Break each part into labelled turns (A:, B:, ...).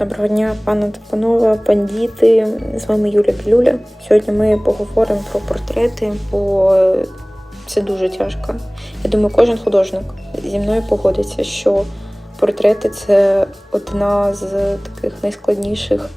A: Доброго дня, пане та панове, пандіти. З вами Юля Пілюля. Сьогодні ми поговоримо про портрети, бо це дуже тяжко. Я думаю, кожен художник зі мною погодиться, що портрети це одна з таких найскладніших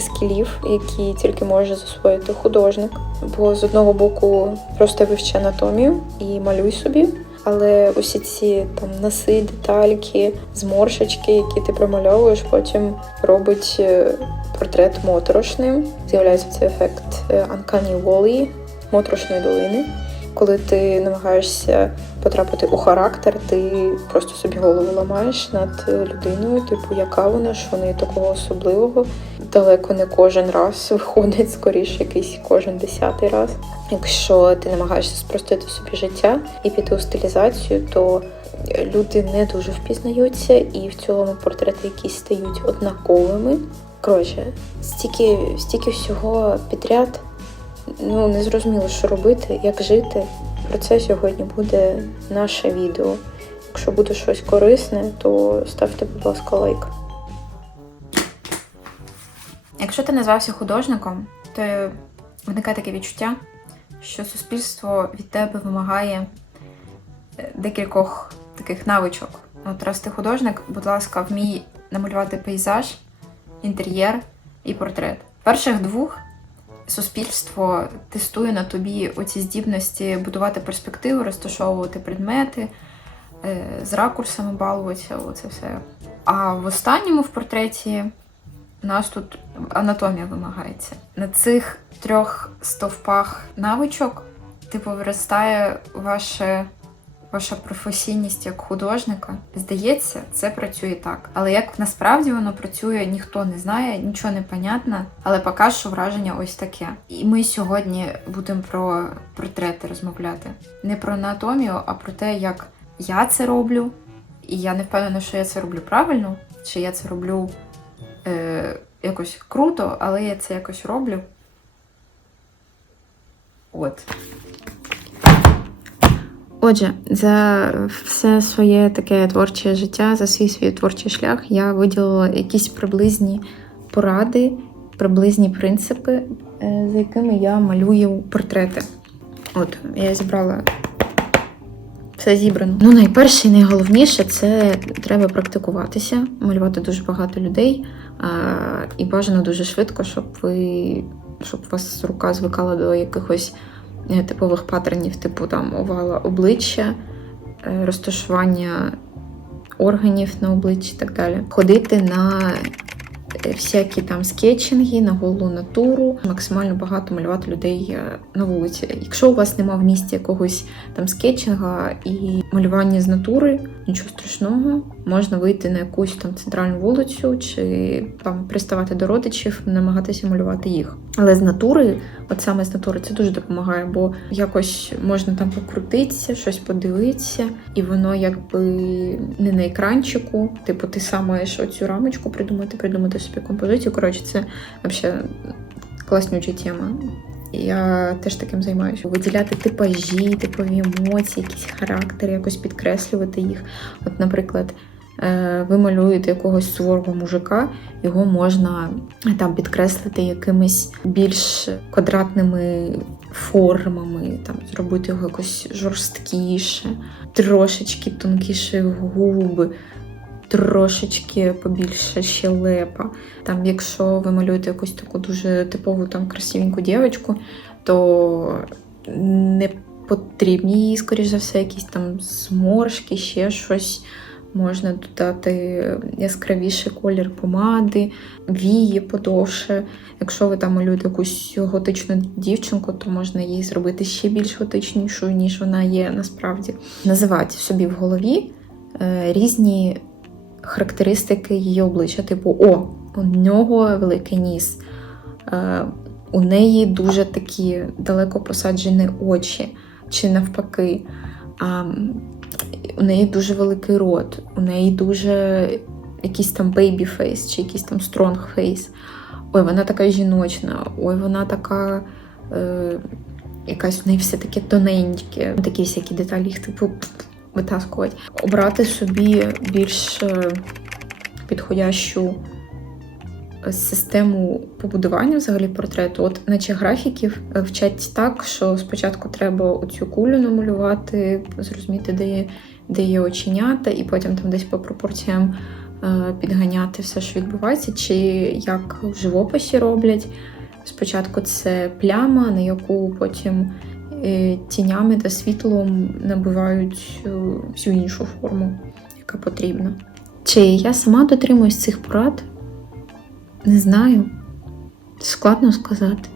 A: скілів, які тільки може засвоїти художник. Бо з одного боку просто вивчи анатомію і малюй собі. Але усі ці там носи, детальки, зморшечки, які ти промальовуєш, потім робить е, портрет моторошним. З'являється цей ефект е, Uncanny Valley, моторошної долини. Коли ти намагаєшся потрапити у характер, ти просто собі голову ламаєш над людиною, типу, яка вона, що в неї такого особливого. Далеко не кожен раз виходить, скоріше, якийсь кожен десятий раз. Якщо ти намагаєшся спростити собі життя і піти у стилізацію, то люди не дуже впізнаються, і в цілому портрети якісь стають однаковими. Коротше, стільки, стільки всього підряд, ну не зрозуміло, що робити, як жити. Про це сьогодні буде наше відео. Якщо буде щось корисне, то ставте, будь ласка, лайк.
B: Якщо ти назвався художником, то виникає таке відчуття, що суспільство від тебе вимагає е, декількох таких навичок. От раз ти художник, будь ласка, вмій намалювати пейзаж, інтер'єр і портрет. Перших двох суспільство тестує на тобі оці здібності будувати перспективу, розташовувати предмети, е, з ракурсами балуватися, оце все. А в останньому в портреті нас тут анатомія вимагається. На цих трьох стовпах навичок, типу, виростає ваше, ваша професійність як художника. Здається, це працює так. Але як насправді воно працює, ніхто не знає, нічого не понятно, але поки що враження ось таке. І ми сьогодні будемо про портрети розмовляти. Не про анатомію, а про те, як я це роблю. І я не впевнена, що я це роблю правильно, чи я це роблю е, якось круто, але я це якось роблю. От.
A: Отже, за все своє таке творче життя, за свій свій творчий шлях, я виділила якісь приблизні поради, приблизні принципи, е, за якими я малюю портрети. От, я зібрала все зібрано. Ну, найперше і найголовніше це треба практикуватися, малювати дуже багато людей, і бажано дуже швидко, щоб ви щоб вас рука звикала до якихось е, типових паттернів, типу там овала обличчя, е, розташування органів на обличчі і так далі. Ходити на всякі там скетчинги, на голу натуру, максимально багато малювати людей е, на вулиці. Якщо у вас нема в місті якогось там скетчинга і малювання з натури, нічого страшного, можна вийти на якусь там центральну вулицю чи там приставати до родичів, намагатися малювати їх. Але з натури, от саме з натури, це дуже допомагає, бо якось можна там покрутитися, щось подивитися, і воно якби не на екранчику. Типу, ти сам маєш оцю рамочку придумати, придумати собі композицію. Коротше, це взагалі класнюча тема. Я теж таким займаюся. Виділяти типажі, типові емоції, якісь характери, якось підкреслювати їх. От, наприклад, е, ви малюєте якогось суворого мужика, його можна е, там підкреслити якимись більш квадратними формами, там зробити його якось жорсткіше, трошечки тонкіші губи. Трошечки побільше щелепа. Там, якщо ви малюєте якусь таку дуже типову там красивеньку дівчинку, то не потрібні їй, скоріш за все, якісь там зморшки, ще щось. Можна додати яскравіший колір помади, вії подовше. Якщо ви там малюєте якусь готичну дівчинку, то можна її зробити ще більш готичнішою, ніж вона є насправді. Називати собі в голові е, різні характеристики її обличчя. Типу, о, у нього великий ніс, е, у неї дуже такі далеко посаджені очі, чи навпаки. У неї дуже великий рот, у неї дуже якийсь там face, чи якийсь там face. Ой, вона така жіночна, ой, вона така. Е, якась у неї все таке тоненьке, такі всякі деталі, їх типу витаскувати. Обрати собі більш е, підходящу систему побудування взагалі портрету. От наче графіків е, вчать так, що спочатку треба оцю кулю намалювати, зрозуміти, де є, де є оченята, і потім там десь по пропорціям е, підганяти все, що відбувається, чи як в живописі роблять. Спочатку це пляма, на яку потім е, тінями та світлом набивають е, всю іншу форму, яка потрібна. Чи я сама дотримуюсь цих порад? Не знаю. Складно сказати.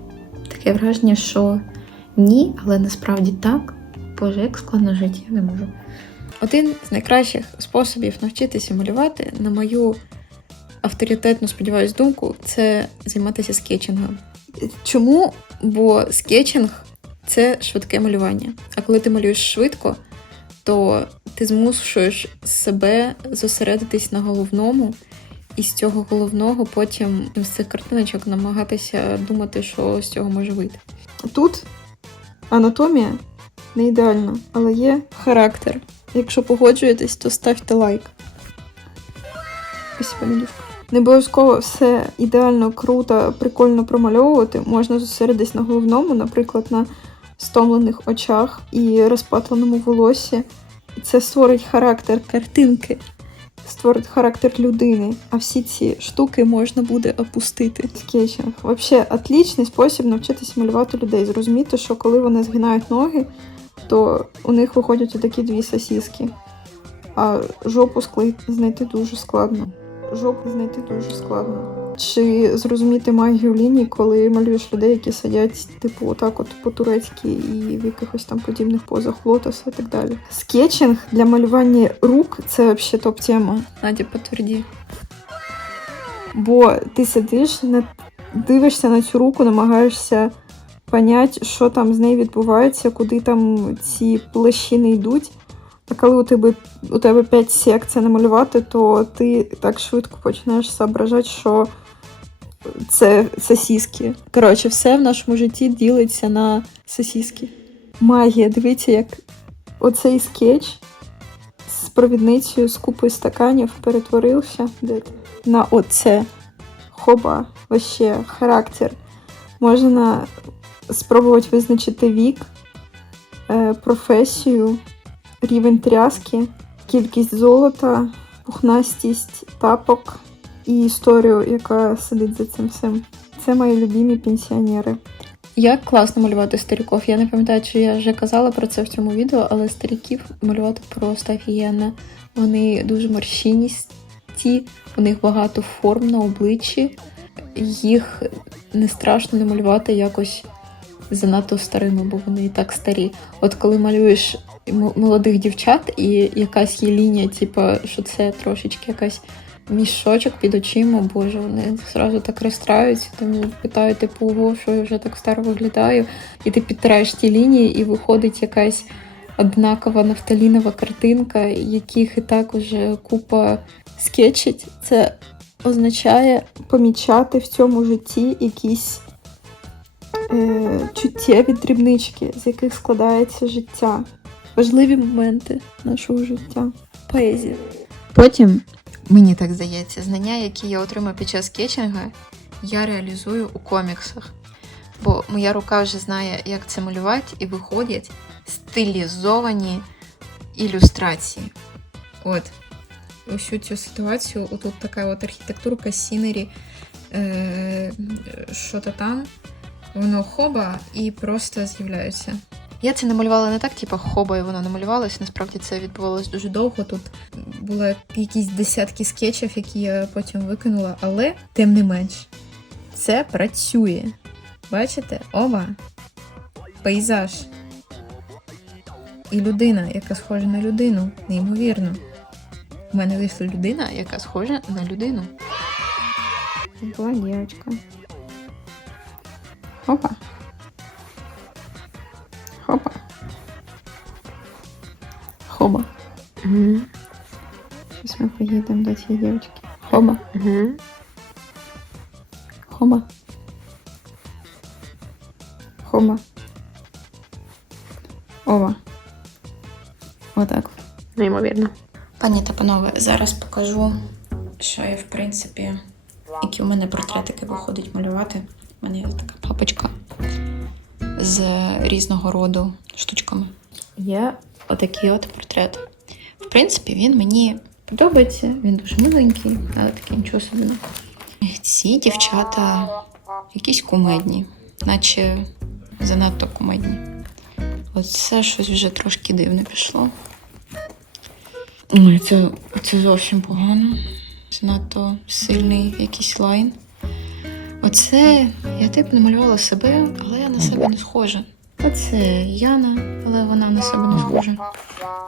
A: Таке враження, що ні, але насправді так. Боже, як складно жити, я не можу. Один з найкращих способів навчитися малювати, на мою авторитетну, сподіваюсь, думку, це займатися скетчингом. Чому? Бо скетчинг це швидке малювання. А коли ти малюєш швидко, то ти змушуєш себе зосередитись на головному, і з цього головного потім з цих картиночок намагатися думати, що з цього може вийти.
C: Тут анатомія не ідеальна, але є характер. Якщо погоджуєтесь, то ставте лайк. Спасибо, Не обов'язково все ідеально, круто, прикольно промальовувати. Можна зосередитись на головному, наприклад, на стомлених очах і розпатленому волосі. І це створить характер картинки, створить характер людини. А всі ці штуки можна буде опустити. Скетчинг. Взагалі, отличний спосіб навчитися малювати людей. Зрозуміти, що коли вони згинають ноги, то у них виходять такі дві сосіски. А жопу склей- знайти дуже складно. Жопу знайти дуже складно. Чи зрозуміти магію ліній, коли малюєш людей, які сидять, типу, отак от по-турецьки і в якихось там подібних позах лотоса і так далі. Скетчинг для малювання рук це взагалі топ-тема.
A: Надя, потверді.
C: Бо ти сидиш, дивишся на цю руку, намагаєшся понять, що там з нею відбувається, куди там ці площини йдуть. А коли у тебе, у тебе 5 секцій намалювати, то ти так швидко починаєш соображати, що це сосіски. Коротше, все в нашому житті ділиться на сосіски. Магія, дивіться, як оцей скетч з провідницею з купою стаканів перетворився на оце. Хоба, вообще, характер. Можна спробувати визначити вік, е, професію, рівень тряски, кількість золота, пухнастість тапок і історію, яка сидить за цим всім. Це мої любимі пенсіонери.
A: Як класно малювати старіків. Я не пам'ятаю, чи я вже казала про це в цьому відео, але старіків малювати просто офігенно. Вони дуже морщиністі, у них багато форм на обличчі. Їх не страшно не малювати якось занадто старими, бо вони і так старі. От коли малюєш молодих дівчат, і якась є лінія, типу, що це трошечки якась мішочок під очима, боже, вони зразу так розстраюються, там питають, типу, ого, що я вже так старо виглядаю, і ти підтираєш ті лінії, і виходить якась однакова нафталінова картинка, яких і так уже купа скетчить. Це означає
C: Помічати в цьому житті якісь е, чуттєві дрібнички, з яких складається життя. Важливі моменти нашого життя. Поезія.
A: Потім, мені так здається, знання, які я отримаю під час скетчинга, я реалізую у коміксах. Бо моя рука вже знає, як це малювати, і виходять стилізовані ілюстрації. От. Усю цю ситуацію, отут така от архітектурка сінері, е, що-то там, воно хоба і просто з'являється. Я це намалювала не так, типу хоба, і воно намалювалося. Насправді це відбувалося дуже довго. Тут були якісь десятки скетчів, які я потім викинула, але тим не менш, це працює. Бачите? Ова. Пейзаж. І людина, яка схожа на людину. Неймовірно. У мене вийшла людина, яка схожа на людину.
C: Була дівчинка. Хопа.
D: Угу.
C: Зараз ми поїдемо до цієї дівчинки. Хоба.
D: Угу.
C: Хоба. Хоба. Ова. Отак.
D: Неймовірно.
A: Пані та панове, зараз покажу, що я в принципі які у мене портретики виходить малювати. У мене є така папочка з різного роду штучками. Є отакий от портрет. В принципі, він мені подобається. Він дуже миленький, але такий нічого собі. Ці дівчата якісь кумедні, наче занадто кумедні. Оце щось вже трошки дивне пішло. Ой, це, це зовсім погано. Занадто сильний якийсь лайн. Оце я типу намалювала себе, але я на себе не схожа. Оце Яна, але вона на себе не схожа.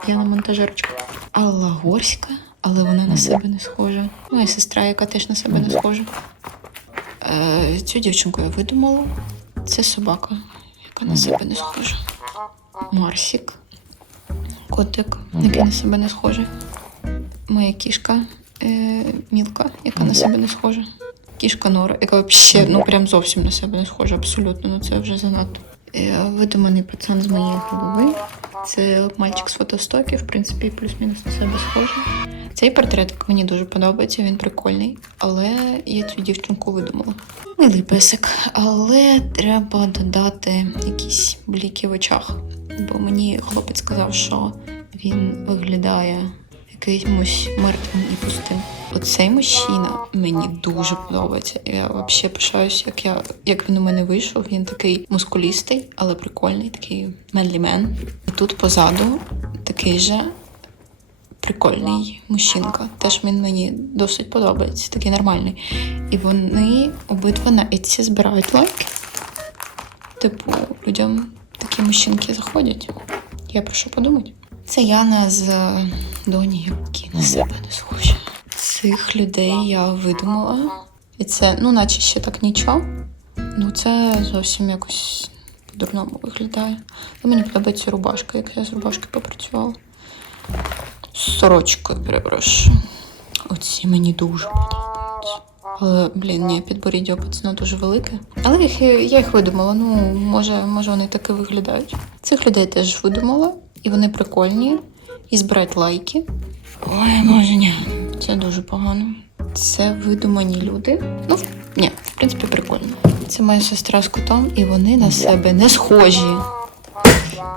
A: Яна монтажерочка. Алла Горська, але вона на себе не схожа. Ну і сестра, яка теж на себе не схожа. Е, цю дівчинку я видумала. Це собака, яка на себе не схожа. Марсік. Котик, який на себе не схожий. Моя кішка е, Мілка, яка на себе не схожа. Кішка Нора, яка взагалі ну прям зовсім на себе не схожа, абсолютно. Ну це вже занадто. Е, видуманий пацан з моєї голови. Це мальчик з фотостоків, в принципі, плюс-мінус на себе схожий. Цей портретик мені дуже подобається, він прикольний, але я цю дівчинку видумала. Милий песик, але треба додати якісь бліки в очах. Бо мені хлопець сказав, що він виглядає якимось мертвим і пустим. Оцей мужчина мені дуже подобається. Я взагалі пишаюся, як я як він у мене вийшов. Він такий мускулістий, але прикольний, такий man. І тут позаду такий же прикольний мужчинка. Теж він мені досить подобається, такий нормальний. І вони обидва на Etsy збирають лайки. Типу, людям такі мужчинки заходять. Я про що подумати. Це Яна з е, доні, які на себе не схожі. Цих людей я видумала. І це, ну, наче ще так нічого. Ну, це зовсім якось по-дурному виглядає. Але мені подобається рубашка, як я з рубашки попрацювала. З сорочкою перепрошую. Оці мені дуже подобаються. Але, блін, ні, підборіддя пацана дуже велике. Але їх, я їх видумала. Ну, може, може, вони так і виглядають. Цих людей теж видумала, і вони прикольні. І збирають лайки. Ой, боже, ні. Це дуже погано. Це видумані люди. Ну, ні, в принципі, прикольно. Це моя сестра з котом, і вони на себе не схожі.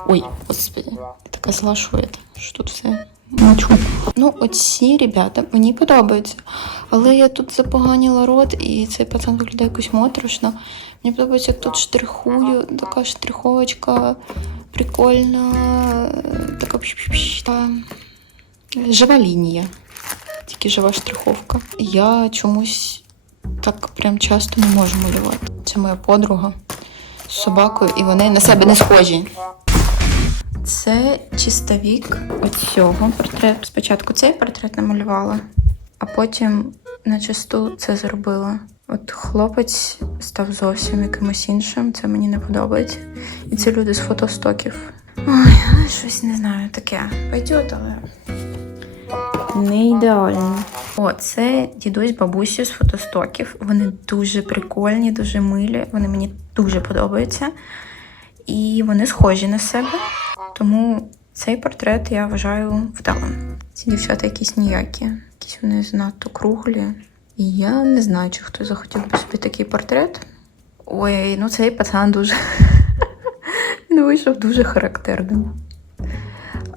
A: Ой, господи, така зла, що це? що тут все мочу. Ну, оці ребята мені подобаються. Але я тут запоганіла рот, і цей пацан виглядає якось моторошно. Мені подобається, як тут штрихую, така штриховочка прикольна, така та жива лінія. Тільки жива штриховка. Я чомусь так прям часто не можу малювати. Це моя подруга з собакою, і вони на себе не схожі. Це чистовік оцього портрету. Спочатку цей портрет намалювала, а потім на чисту це зробила. От хлопець став зовсім якимось іншим, це мені не подобається. І це люди з фотостоків. Ой, щось не знаю, таке. Пойдет, але не ідеально. О, це дідусь бабусю з фотостоків. Вони дуже прикольні, дуже милі. Вони мені дуже подобаються. І вони схожі на себе. Тому цей портрет я вважаю вдалим. Ці дівчата якісь ніякі, якісь вони занадто круглі. І я не знаю, чи хто захотів би собі такий портрет. Ой, ну цей пацан дуже. Він вийшов дуже характерним.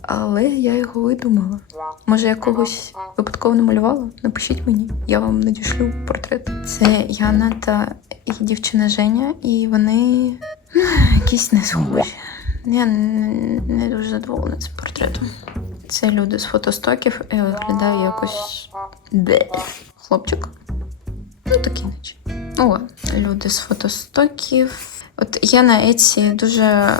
A: Але я його видумала. Може, я когось випадково намалювала? Напишіть мені, я вам надішлю портрет. Це Яна та її дівчина Женя, і вони якісь не схожі. Я не, дуже задоволена цим портретом. Це люди з фотостоків і виглядає якось де. Хлопчик. Ну, такий наче. О, люди з фотостоків. От є на Еці дуже е,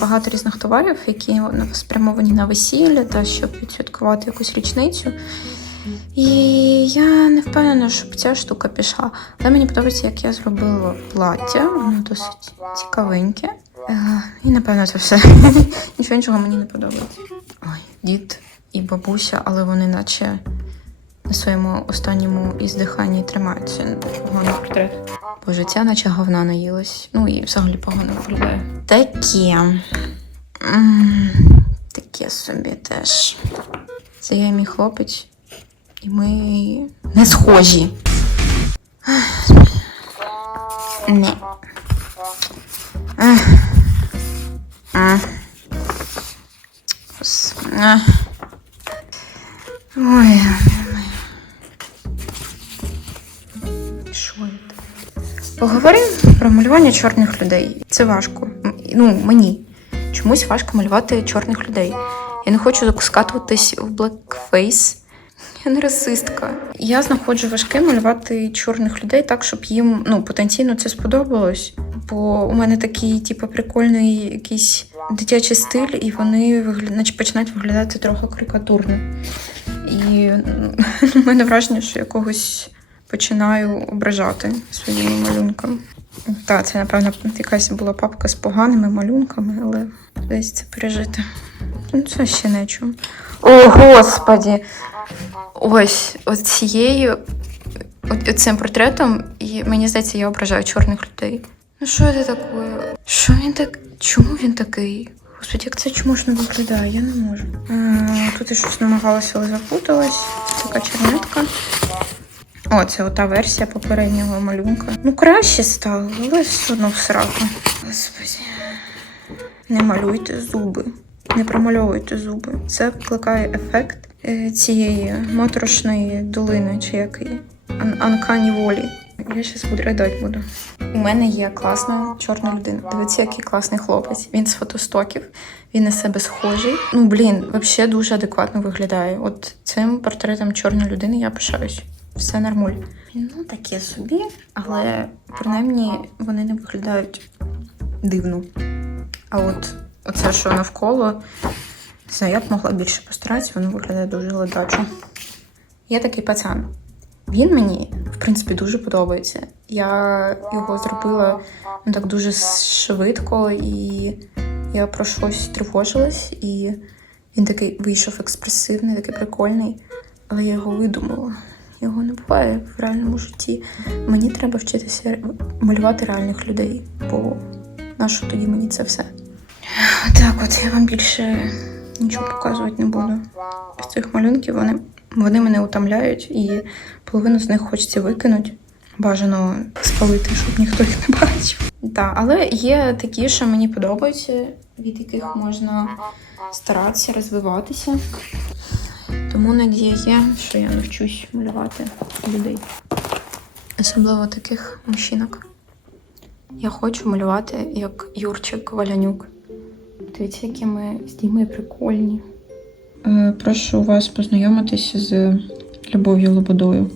A: багато різних товарів, які спрямовані на весілля та щоб відсвяткувати якусь річницю. І я не впевнена, щоб ця штука пішла. Але мені подобається, як я зробила плаття, воно досить цікавеньке. І напевно це все. Нічого іншого мені не подобається. Ой, дід і бабуся, але вони наче на своєму останньому іздиханні тримаються. Поганий портрет. Боже, ця наче говна наїлась. Ну і взагалі погано виглядає. Таке. Таке собі теж. Це я і мій хлопець, і ми не схожі. Ні. Ой. Що це? Поговоримо про малювання чорних людей. Це важко. Ну, мені. Чомусь важко малювати чорних людей. Я не хочу скатуватись в блекфейс. Я не расистка. Я знаходжу важке малювати чорних людей так, щоб їм ну, потенційно це сподобалось. Бо у мене такий, типу, прикольний якийсь дитячий стиль, і вони вигля... наче починають виглядати трохи карикатурно. І ну, у мене враження, що я когось починаю ображати своїми малюнками. Так, це, напевно, якась була папка з поганими малюнками, але десь це пережити. Ну, це ще не чому. О, господі! Ось от цією цим портретом, і мені здається, я ображаю чорних людей. Ну що це таке? Що він так? Чому він такий? Господи, як це чомусь не виглядає? Я не можу. Е, Тут я щось намагалася, але запуталась. Така чернетка. О, це ота версія попереднього малюнка. Ну, краще стало, але все одно в сраку. Господи. Не малюйте зуби. Не промальовуйте зуби. Це викликає ефект е, цієї моторошної долини, чи який анкані волі. Я зараз буду буду. У мене є класна чорна людина. Дивіться, який класний хлопець. Він з фотостоків, він на себе схожий. Ну блін, взагалі дуже адекватно виглядає. От цим портретом чорної людини я пишаюсь. Все нормуль. Ну, таке собі, але принаймні вони не виглядають дивно. А от оце, що навколо, знаю, я б могла більше постаратися, воно виглядає дуже ледачо. Є такий пацан. Він мені, в принципі, дуже подобається. Я його зробила ну, так дуже швидко, і я про щось тривожилась, і він такий вийшов експресивний, такий прикольний, але я його видумала. Його не буває в реальному житті. Мені треба вчитися малювати реальних людей, бо на що тоді мені це все? Так, от я вам більше нічого показувати не буду. З цих малюнків вони, вони мене утомляють, і половину з них хочеться викинути. Бажано спалити, щоб ніхто їх не бачив. Так, але є такі, що мені подобаються, від яких можна старатися розвиватися. Тому надія є, що я навчусь малювати людей. Особливо таких мужчинок. Я хочу малювати як Юрчик Валянюк. Дивіться, які ми здійми прикольні. Е, прошу вас познайомитися з Любов'ю Лободою.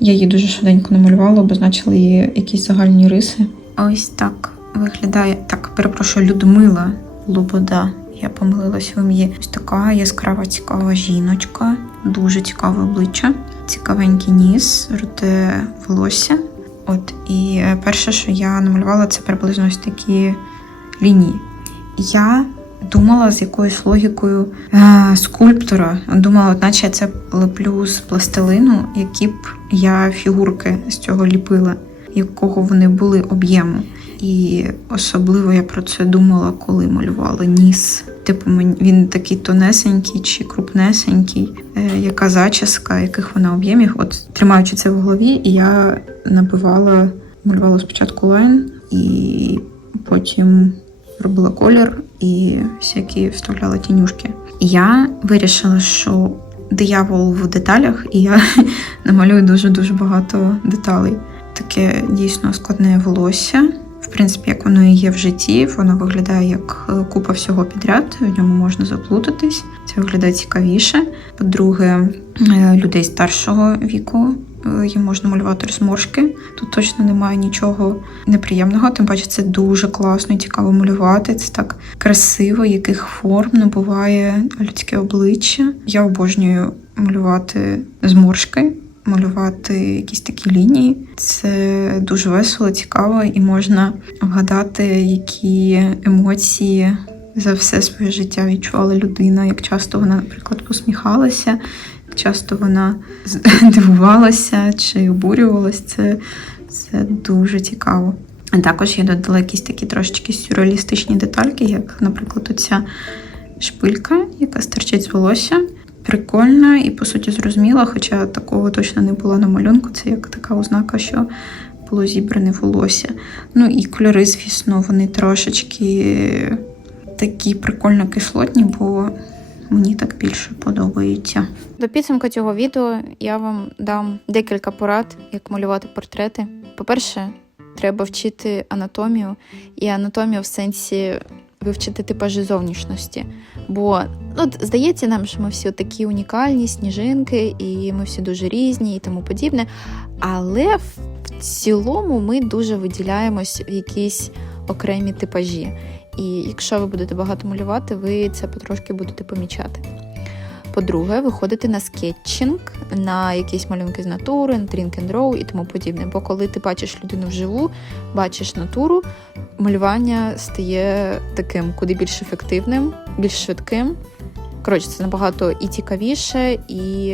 A: Я її дуже швиденько намалювала, обозначила її якісь загальні риси. Ось так виглядає. Так, перепрошую, Людмила Лобода. Я помилилась в ім'ї. Ось така яскрава, цікава жіночка, дуже цікаве обличчя, цікавенький ніс, руте волосся. От і е, перше, що я намалювала, це приблизно ось такі лінії. Я думала з якоюсь логікою е, скульптора. Думала, от наче я це леплю з пластилину, які б я фігурки з цього ліпила, якого вони були об'єму. І особливо я про це думала, коли малювала ніс. Типу, він такий тонесенький чи крупнесенький, е, яка зачіска, яких вона об'ємів. От тримаючи це в голові, я набивала, малювала спочатку лайн, і потім робила колір і всякі вставляла тінюшки. Я вирішила, що диявол в деталях, і я намалюю дуже-дуже багато деталей. Таке дійсно складне волосся. В принципі, як воно і є в житті, воно виглядає як е, купа всього підряд, в ньому можна заплутатись. Це виглядає цікавіше. По-друге, е, людей старшого віку їм можна малювати розморшки. Тут точно немає нічого неприємного, тим паче це дуже класно і цікаво малювати. Це так красиво, яких форм набуває людське обличчя. Я обожнюю малювати зморшки малювати якісь такі лінії. Це дуже весело, цікаво, і можна вгадати, які емоції за все своє життя відчувала людина, як часто вона, наприклад, посміхалася, часто вона дивувалася чи обурювалася. Це, це дуже цікаво. А також я додала якісь такі трошечки сюрреалістичні детальки, як, наприклад, оця шпилька, яка стирчить з волосся. Прикольна і по суті зрозуміла, хоча такого точно не було на малюнку. Це як така ознака, що було зібране волосся. Ну і кольори, звісно, вони трошечки такі прикольно кислотні, бо мені так більше подобається. До підсумку цього відео я вам дам декілька порад, як малювати портрети. По-перше, треба вчити анатомію, і анатомію в сенсі вивчити типажі зовнішності. Бо ну, от, здається нам, що ми всі такі унікальні сніжинки, і ми всі дуже різні і тому подібне. Але в цілому ми дуже виділяємось в якісь окремі типажі. І якщо ви будете багато малювати, ви це потрошки будете помічати. По-друге, виходити на скетчинг, на якісь малюнки з натури, на draw і тому подібне. Бо коли ти бачиш людину вживу, бачиш натуру, малювання стає таким куди більш ефективним, більш швидким. Коротше, це набагато і цікавіше, і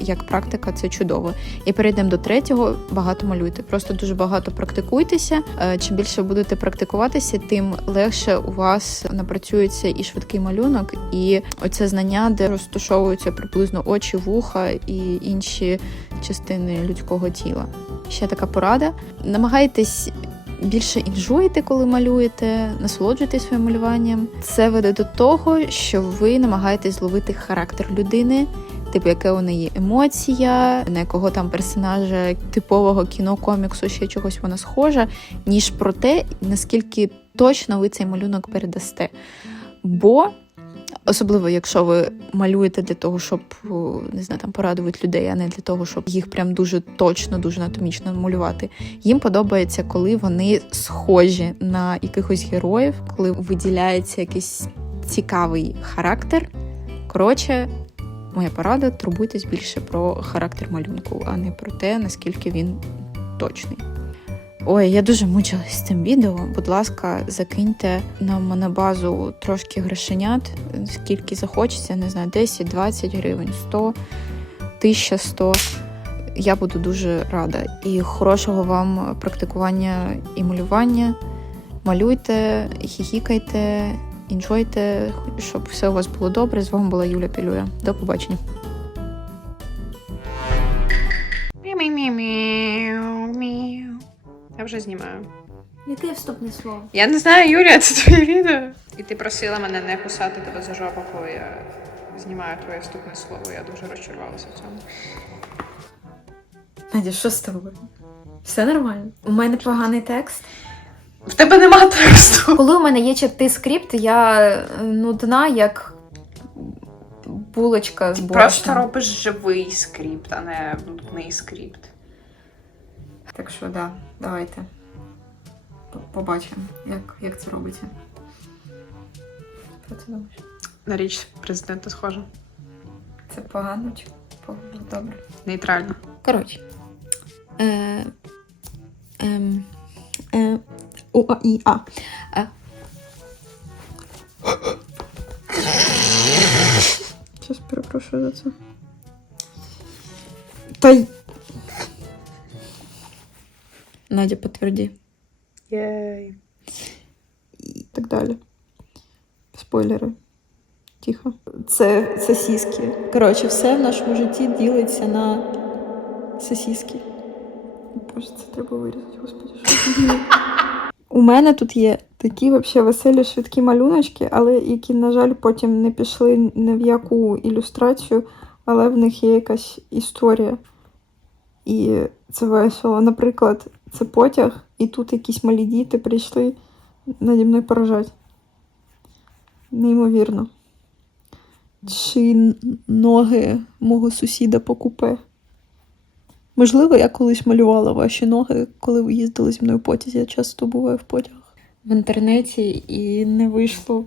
A: як практика це чудово. І перейдемо до третього: багато малюйте. Просто дуже багато практикуйтеся. Е, Чим більше будете практикуватися, тим легше у вас напрацюється і швидкий малюнок, і оце знання, де розташовуються приблизно очі, вуха і інші частини людського тіла. Ще така порада: намагайтесь більше інжуєте, коли малюєте, насолоджуєтесь своїм малюванням. Це веде до того, що ви намагаєтесь зловити характер людини, типу, яке у неї емоція, на якого там персонажа типового кіно, коміксу, ще чогось вона схожа, ніж про те, наскільки точно ви цей малюнок передасте. Бо Особливо, якщо ви малюєте для того, щоб не знаю, там порадувати людей, а не для того, щоб їх прям дуже точно, дуже анатомічно малювати. Їм подобається, коли вони схожі на якихось героїв, коли виділяється якийсь цікавий характер. Коротше, моя порада турбуйтесь більше про характер малюнку, а не про те, наскільки він точний. Ой, я дуже мучилась з цим відео. Будь ласка, закиньте на монобазу трошки грошенят, скільки захочеться, не знаю, 10, 20 гривень, 100, 1100. Я буду дуже рада. І хорошого вам практикування і малювання. Малюйте, хіхікайте, інжойте, щоб все у вас було добре. З вами була Юля Пілюя. До побачення.
D: Вже знімаю.
B: Яке вступне слово?
D: Я не знаю, Юлія, це твоє відео. І ти просила мене не кусати тебе за жопу, коли я знімаю твоє вступне слово. Я дуже розчарувалася в цьому.
B: Надя, що з тобою? Все нормально. У мене поганий текст.
D: В тебе нема тексту.
B: Коли у мене є чіткий скрипт, я е, нудна, як булочка з
D: Ти
B: борошном.
D: просто робиш живий скрипт, а не нудний скрипт.
B: Так що, да, давайте. Побачимо, як, як це робиться. Що ти думаєш?
D: На річ президента схоже.
B: Це погано чи погано? Добре.
D: Нейтрально.
A: Коротше. Е, ем, е, і, а. Е,
C: Щас перепрошую за це. Та й
A: Надя, підтверді.
D: Єй.
C: і так далі. Спойлери. Тихо. Це сосіски. Коротше, все в нашому житті ділиться на сосіски. Боже, це треба вирізати, господи. Що? У мене тут є такі взагалі веселі швидкі малюночки, але які, на жаль, потім не пішли ні в яку ілюстрацію, але в них є якась історія. І це весело. Наприклад, це потяг, і тут якісь малі діти прийшли наді мною поражати. Неймовірно. Чи ноги мого сусіда по купе. Можливо, я колись малювала ваші ноги, коли ви їздили зі мною в потязі. Я часто буваю в потягах. В інтернеті і не вийшло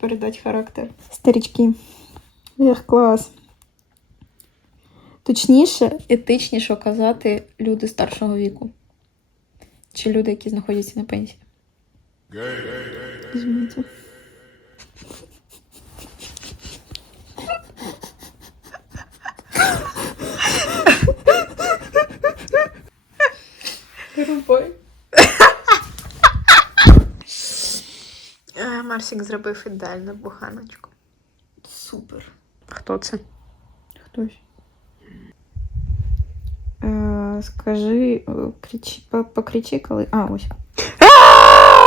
C: передати характер. Старічки. Ех, клас. Точніше, етичніше казати люди старшого віку. Чи люди, які знаходяться на пенсії. Извините.
D: Марсік зробив ідеальну буханочку.
B: Супер.
D: Хто це?
C: Хтось.
A: Е, скажи, е, кричи, по- покричи, коли. А, ось.